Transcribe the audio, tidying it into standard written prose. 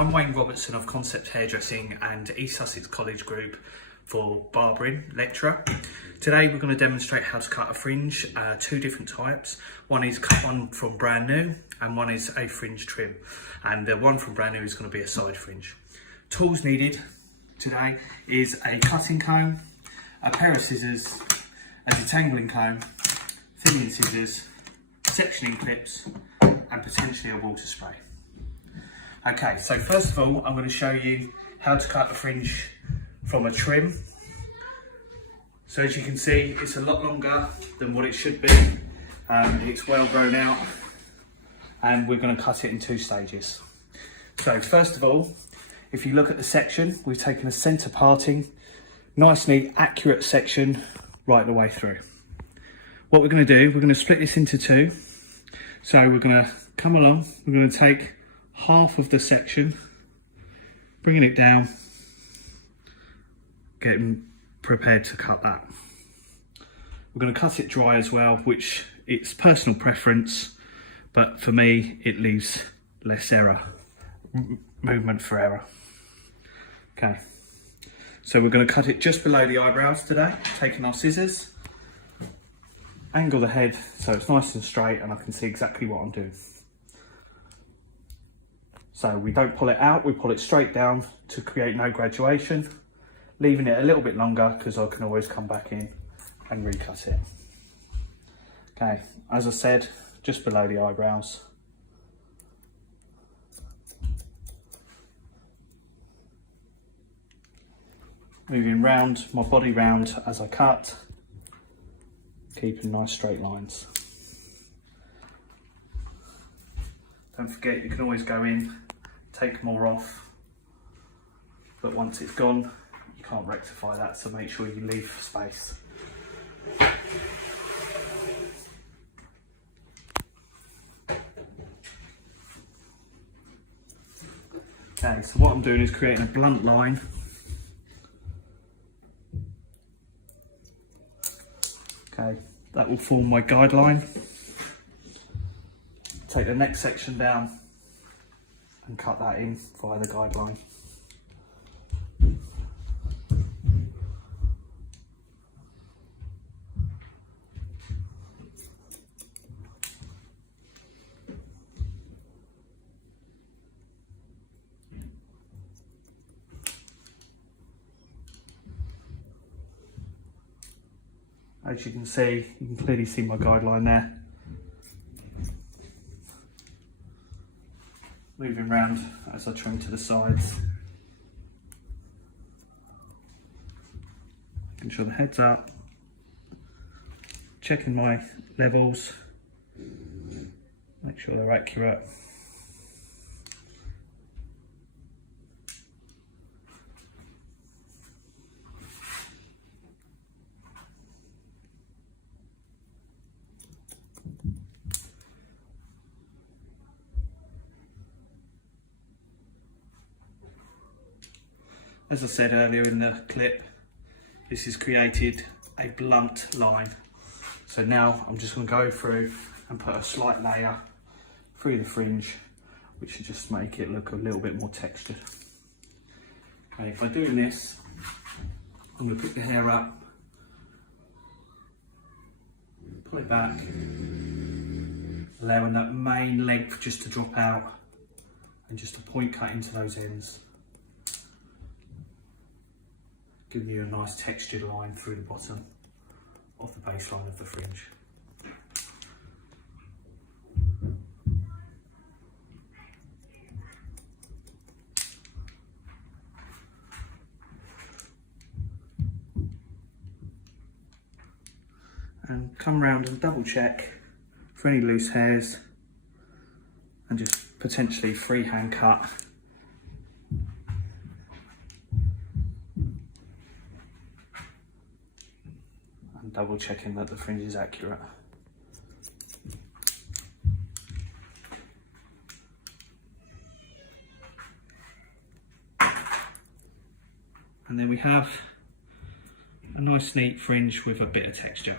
I'm Wayne Robertson of Concept Hairdressing and East Sussex College Group for barbering lecturer. Today we're going to demonstrate how to cut a fringe, two different types. One is cut one from brand new and one is a fringe trim. And the one from brand new is going to be a side fringe. Tools needed today is a cutting comb, a pair of scissors, a detangling comb, thinning scissors, sectioning clips and potentially a water spray. Okay, so first of all, I'm going to show you how to cut a fringe from a trim. So as you can see, it's a lot longer than what it should be. It's well grown out and we're going to cut it in two stages. So first of all, if you look at the section, we've taken a centre parting, nice, neat, accurate section right the way through. What we're going to do, we're going to split this into two. So we're going to come along, we're going to take half of the section, bringing it down, getting prepared to cut that. We're going to cut it dry as well, which it's personal preference, but for me it leaves less error, movement for error. Okay, so we're going to cut it just below the eyebrows today, taking our scissors, angle the head so it's nice and straight and I can see exactly what I'm doing. So we don't pull it out, we pull it straight down to create no graduation, leaving it a little bit longer because I can always come back in and recut it. Okay, as I said, just below the eyebrows. Moving round, my body round as I cut, keeping nice straight lines. Don't forget, you can always go in, take more off, but once it's gone, you can't rectify that, so make sure you leave space. Okay, so what I'm doing is creating a blunt line. Okay, that will form my guideline. Take the next section down and cut that in via the guideline. As you can see, you can clearly see my guideline there. Moving round as I trim to the sides. Making sure the head's up. Checking my levels. Make sure they're accurate. As I said earlier in the clip, this has created a blunt line. So now I'm just going to go through and put a slight layer through the fringe, which will just make it look a little bit more textured. Okay, by doing this, I'm going to pick the hair up, pull it back, allowing that main length just to drop out and just a point cut into those ends. Giving you a nice textured line through the bottom of the baseline of the fringe. And come round and double check for any loose hairs and just potentially freehand cut. Double checking that the fringe is accurate. And then we have a nice neat fringe with a bit of texture.